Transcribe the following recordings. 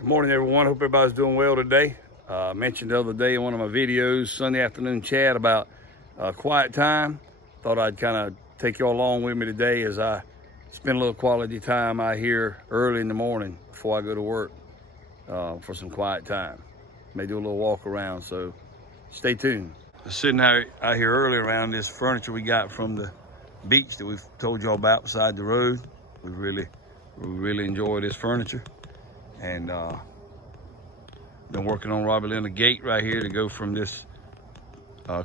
Good morning, everyone. Hope everybody's doing well today. I mentioned the other day in one of my videos, Sunday afternoon chat, about quiet time. Thought I'd kind of take you all along with me today as I spend a little quality time out here early in the morning before I go to work for some quiet time. May do a little walk around, so stay tuned. Sitting out here early around this furniture we got from the beach that we've told y'all about beside the road. We really enjoy this furniture. And been working on Robbie Lynn a gate right here to go from this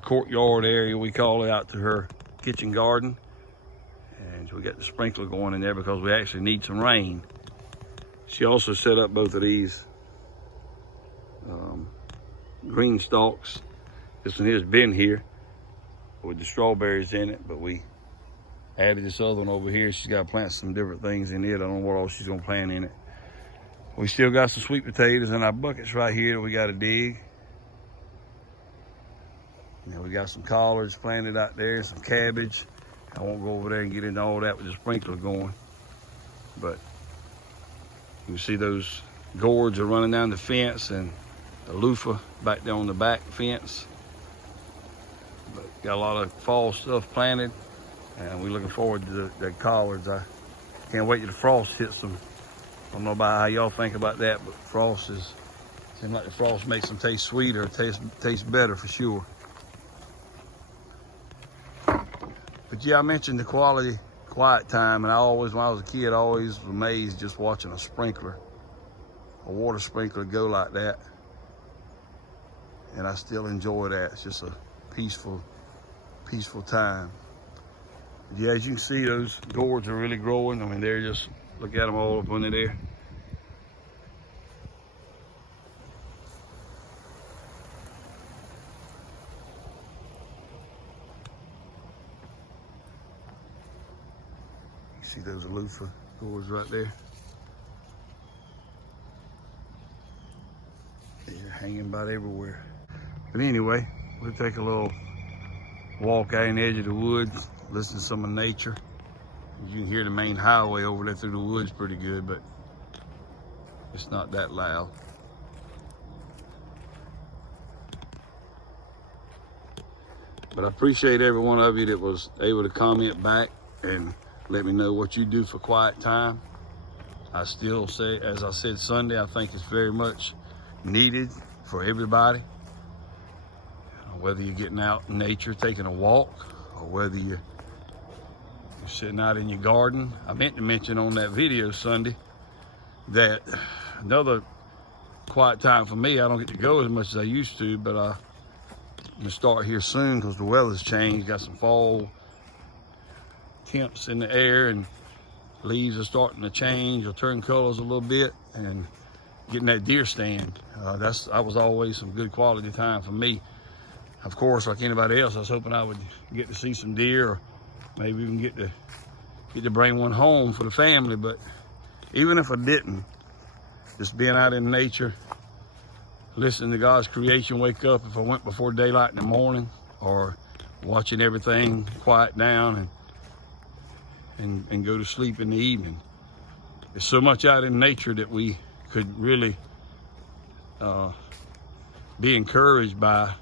courtyard area, we call it, out to her kitchen garden. And we got the sprinkler going in there because we actually need some rain. She also set up both of these green stalks. This one here's been here with the strawberries in it, but we added this other one over here. She's got to plant some different things in it. I don't know what else she's gonna plant in it. We still got some sweet potatoes in our buckets right here that we got to dig. And we got some collards planted out there, some cabbage. I won't go over there and get into all that with the sprinkler going. But you see those gourds are running down the fence and the loofah back there on the back fence. But got a lot of fall stuff planted, and we're looking forward to the collards. I can't wait till the frost hits them. I don't know about how y'all think about that, but seems like the frost makes them taste sweeter, taste better for sure. But yeah, I mentioned the quiet time, and when I was a kid, I always was amazed just watching a water sprinkler go like that. And I still enjoy that. It's just a peaceful time. But yeah, as you can see, those gourds are really growing. I mean, look at them all up under there. You see those loofah gourds right there? They're hanging about everywhere. But anyway, we'll take a little walk out in the edge of the woods, listen to some of nature. You can hear the main highway over there through the woods pretty good, but it's not that loud. But I appreciate every one of you that was able to comment back and let me know what you do for quiet time. I still say, as I said Sunday, I think it's very much needed for everybody. Whether you're getting out in nature, taking a walk, or whether you're sitting out in your garden. I meant to mention on that video Sunday that another quiet time for me, I don't get to go as much as I used to, but I'm gonna start here soon because the weather's changed. Got some fall temps in the air and leaves are starting to change or turn colors a little bit, and getting that deer stand. That was always some good quality time for me. Of course, like anybody else, I was hoping I would get to see some deer, or maybe even get to bring one home for the family. But even if I didn't, just being out in nature, listening to God's creation, wake up if I went before daylight in the morning, or watching everything quiet down and go to sleep in the evening. There's so much out in nature that we could really be encouraged by.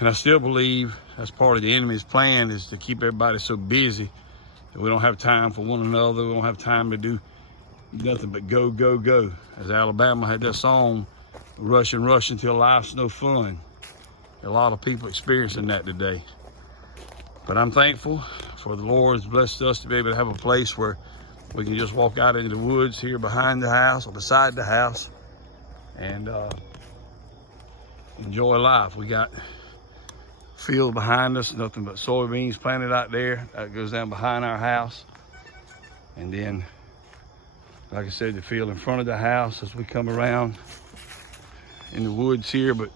And I still believe that's part of the enemy's plan, is to keep everybody so busy that we don't have time for one another. We don't have time to do nothing but go, go, go. As Alabama had that song, rush and rush until life's no fun. A lot of people experiencing that today. But I'm thankful for the Lord has blessed us to be able to have a place where we can just walk out into the woods here behind the house or beside the house and enjoy life. We got field behind us, nothing but soybeans planted out there. That goes down behind our house. And then, like I said, the field in front of the house as we come around in the woods here. But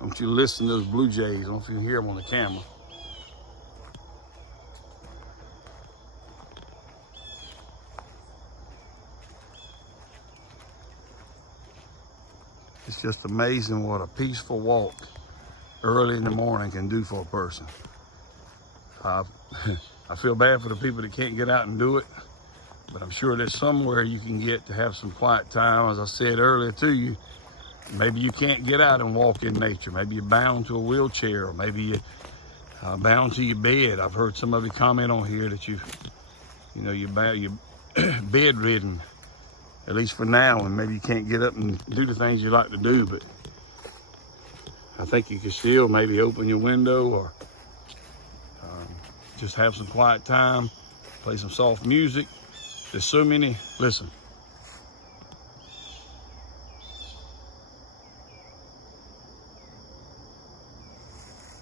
I want you to listen to those blue jays. I don't know if you can hear them on the camera. It's just amazing what a peaceful walk early in the morning can do for a person. I feel bad for the people that can't get out and do it, But I'm sure there's somewhere you can get to have some quiet time. As I said earlier to you, maybe you can't get out and walk in nature. Maybe you're bound to a wheelchair, or maybe you're bound to your bed. I've heard some of you comment on here that you're bedridden, at least for now, and maybe you can't get up and do the things you like to do. But I think you can still maybe open your window, or just have some quiet time, play some soft music. There's so many, listen.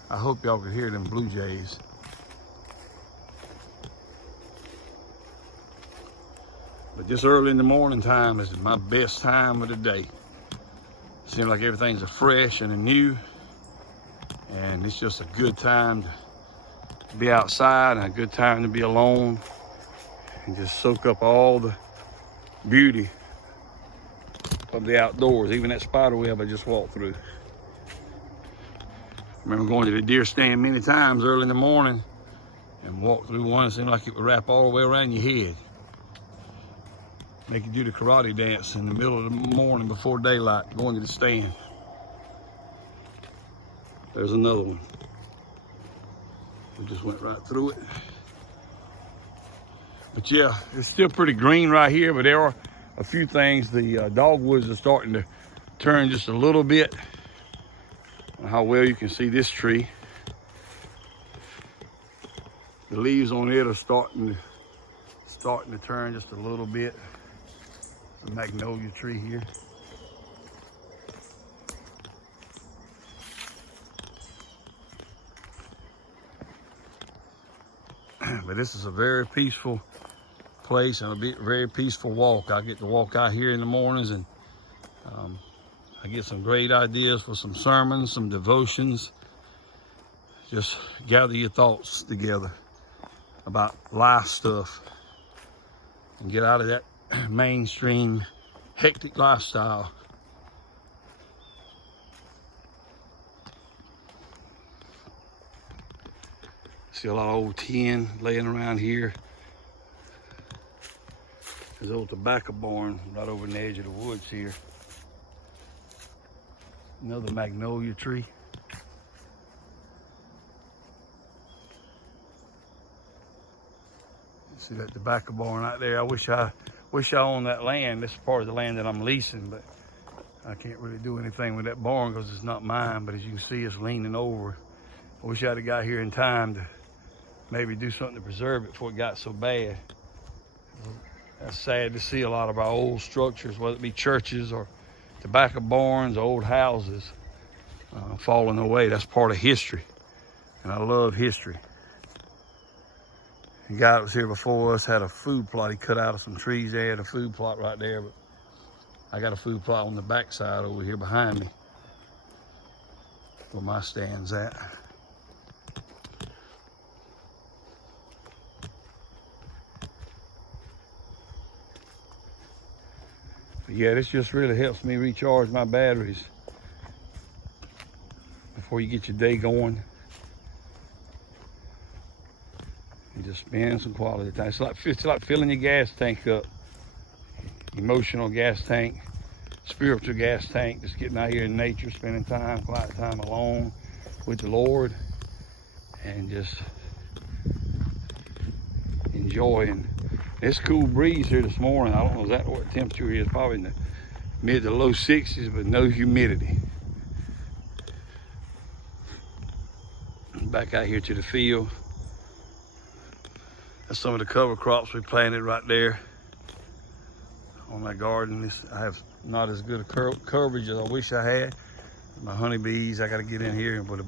I hope y'all could hear them blue jays. But this early in the morning time is my best time of the day. Seems like everything's fresh and new, and it's just a good time to be outside and a good time to be alone and just soak up all the beauty of the outdoors, even that spider web I just walked through. I remember going to the deer stand many times early in the morning and walk through one. It seemed like it would wrap all the way around your head. Make you do the karate dance in the middle of the morning before daylight, going to the stand. There's another one. We just went right through it. But yeah, it's still pretty green right here, but there are a few things. The dogwoods are starting to turn just a little bit. How well you can see this tree. The leaves on it are starting to turn just a little bit. It's a magnolia tree here. But this is a very peaceful place and a very peaceful walk. I get to walk out here in the mornings, and I get some great ideas for some sermons, some devotions. Just gather your thoughts together about life stuff and get out of that mainstream hectic lifestyle. See a lot of old tin laying around here. There's an old tobacco barn right over in the edge of the woods here. Another magnolia tree. See that tobacco barn right there? I wish I owned that land. This is part of the land that I'm leasing, but I can't really do anything with that barn because it's not mine. But as you can see, it's leaning over. I wish I'd have got here in time to maybe do something to preserve it before it got so bad. That's sad to see a lot of our old structures, whether it be churches or tobacco barns, old houses, falling away. That's part of history, and I love history. The guy that was here before us had a food plot. He cut out of some trees. They had a food plot right there, but I got a food plot on the backside over here behind me, where my stand's at. But yeah, this just really helps me recharge my batteries before you get your day going. And just spend some quality time. It's like filling your gas tank up. Emotional gas tank, spiritual gas tank. Just getting out here in nature, spending time, quiet time alone with the Lord, and just enjoying. It's cool breeze here this morning. I don't know exactly what the temperature is. Probably in the mid to low 60s, but no humidity. Back out here to the field. That's some of the cover crops we planted right there on my garden. I have not as good a coverage as I wish I had. My honeybees, I got to get in here and put a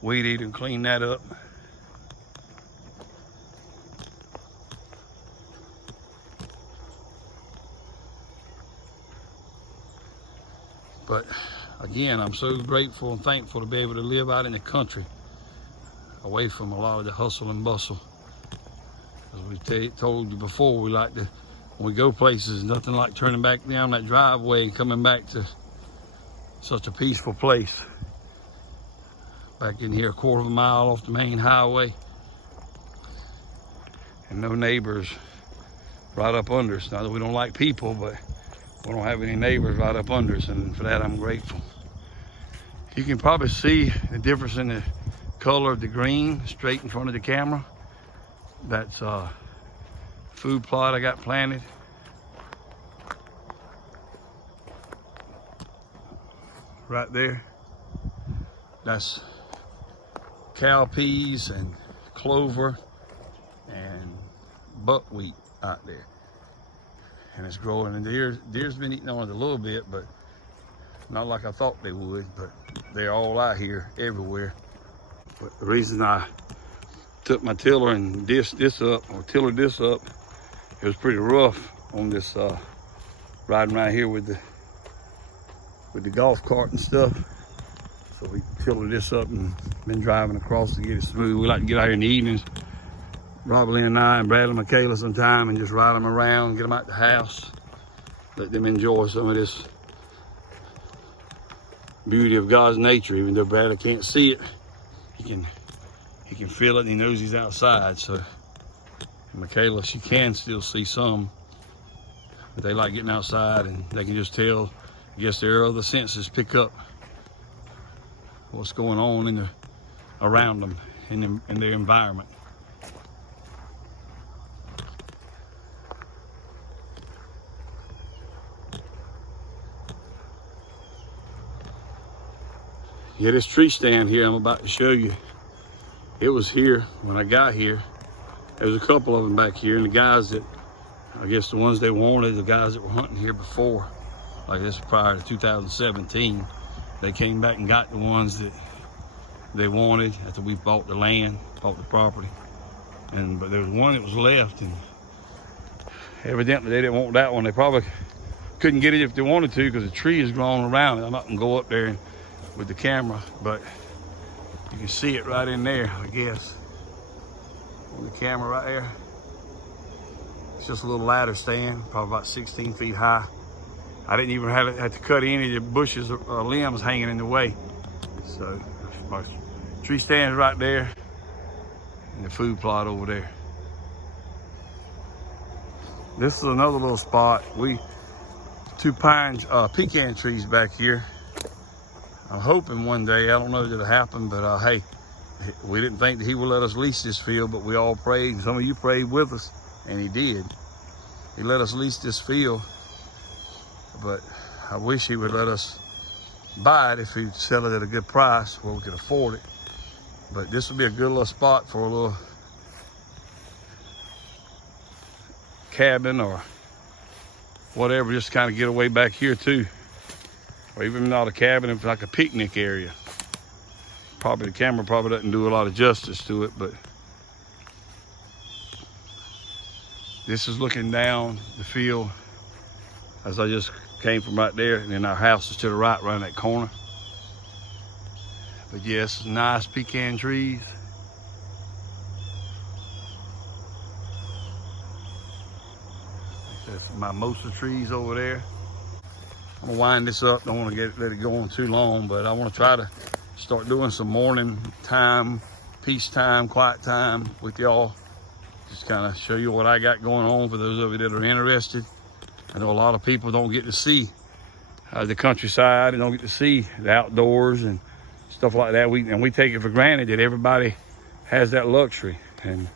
weed eater and clean that up. But again, I'm so grateful and thankful to be able to live out in the country, away from a lot of the hustle and bustle. As we told you before, we like to, when we go places, nothing like turning back down that driveway and coming back to such a peaceful place. Back in here, a quarter of a mile off the main highway, and no neighbors right up under us. Not that we don't like people, but we don't have any neighbors right up under us, and for that I'm grateful. You can probably see the difference in the color of the green straight in front of the camera. That's food plot I got planted. Right there. That's cowpeas and clover and buckwheat out there. And it's growing, and deer's been eating on it a little bit, but not like I thought they would, but they're all out here everywhere. But the reason I took my tiller and tillered this up, it was pretty rough on this riding right here with the golf cart and stuff. So we tillered this up and been driving across to get it smooth. We like to get out here in the evenings, Robert and I and Bradley and Michaela sometime, and just ride them around, get them out the house, let them enjoy some of this beauty of God's nature. Even though Bradley can't see it, he can feel it, and he knows he's outside. So and Michaela, she can still see some, but they like getting outside, and they can just tell. I guess their other senses pick up what's going on around them in their environment. Yeah, this tree stand here I'm about to show you, it was here when I got here. There was a couple of them back here, and the guys that, I guess the ones they wanted, the guys that were hunting here before, like this prior to 2017, they came back and got the ones that they wanted after we bought the land, bought the property. But there was one that was left, and evidently they didn't want that one. They probably couldn't get it if they wanted to, because the tree is growing around it. I'm not gonna go up there with the camera, but you can see it right in there, I guess, on the camera right there. It's just a little ladder stand, probably about 16 feet high. I didn't even have to cut any of the bushes or limbs hanging in the way. So my tree stands right there, and the food plot over there. This is another little spot. Two pecan trees back here. I'm hoping one day, I don't know if it'll happen, but hey, we didn't think that he would let us lease this field, but we all prayed, and some of you prayed with us, and he did. He let us lease this field, but I wish he would let us buy it if he'd sell it at a good price where we could afford it. But this would be a good little spot for a little cabin or whatever, just kind of get away back here too. Or even not a cabin, it's like a picnic area. Probably the camera probably doesn't do a lot of justice to it, but this is looking down the field as I just came from right there, and then our house is to the right around that corner. But yes, nice pecan trees. That's mimosa trees over there. I'm gonna wind this up. Don't want to let it go on too long, but I want to try to start doing some morning time, peace time, quiet time with y'all. Just kind of show you what I got going on for those of you that are interested. I know a lot of people don't get to see the countryside and don't get to see the outdoors and stuff like that. We take it for granted that everybody has that luxury, and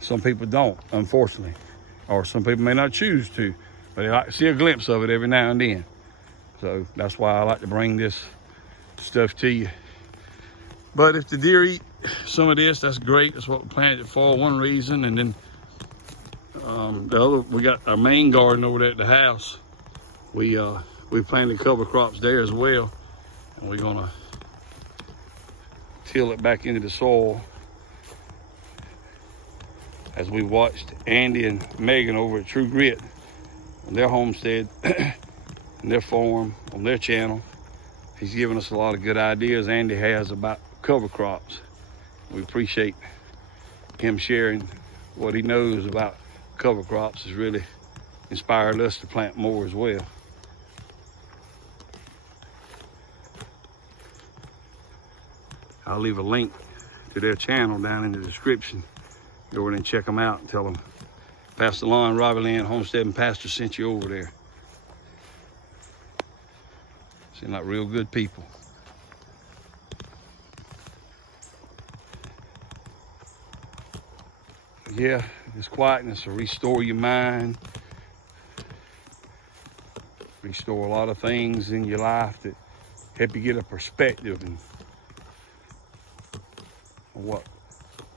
some people don't, unfortunately, or some people may not choose to, but they like to see a glimpse of it every now and then. So that's why I like to bring this stuff to you. But if the deer eat some of this, that's great. That's what we planted it for, one reason. And then the other, we got our main garden over there at the house. We planted cover crops there as well, and we're gonna till it back into the soil as we watched Andy and Meagan over at True Grit on their homestead and their farm on their channel. He's given us a lot of good ideas Andy has about cover crops. We appreciate him sharing what he knows about cover crops. Has really inspired us to plant more as well. I'll leave a link to their channel down in the description. Go over and check them out and tell them Pastor Lon, Robbie Lynn, Homestead and Pastor sent you over there. Seem like real good people. Yeah, this quietness will restore your mind, restore a lot of things in your life that help you get a perspective and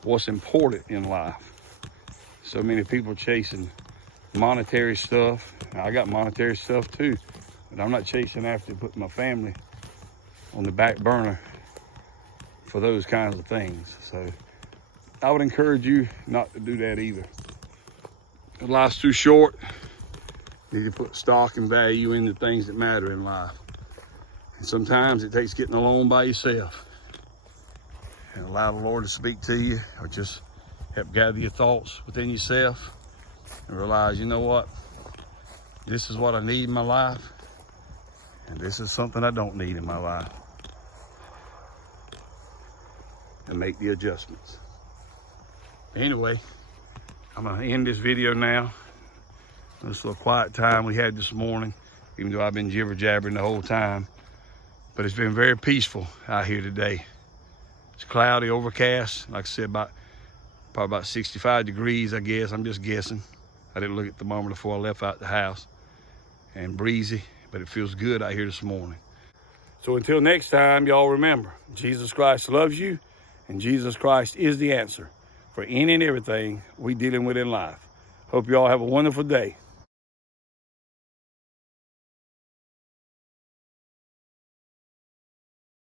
what's important in life. So many people chasing monetary stuff. I got monetary stuff too, but I'm not chasing after putting my family on the back burner for those kinds of things. So I would encourage you not to do that either. Life's too short. You need to put stock and value in the things that matter in life. And sometimes it takes getting alone by yourself and allow the Lord to speak to you, or just help gather your thoughts within yourself and realize, you know what? This is what I need in my life, and this is something I don't need in my life. And make the adjustments. Anyway, I'm gonna end this video now. This little quiet time we had this morning, even though I've been jibber jabbering the whole time, but it's been very peaceful out here today. It's cloudy, overcast, like I said, probably about 65 degrees, I guess. I'm just guessing. I didn't look at the thermometer before I left out the house. And breezy, but it feels good out here this morning. So until next time, y'all remember, Jesus Christ loves you, and Jesus Christ is the answer for any and everything we dealing with in life. Hope you all have a wonderful day.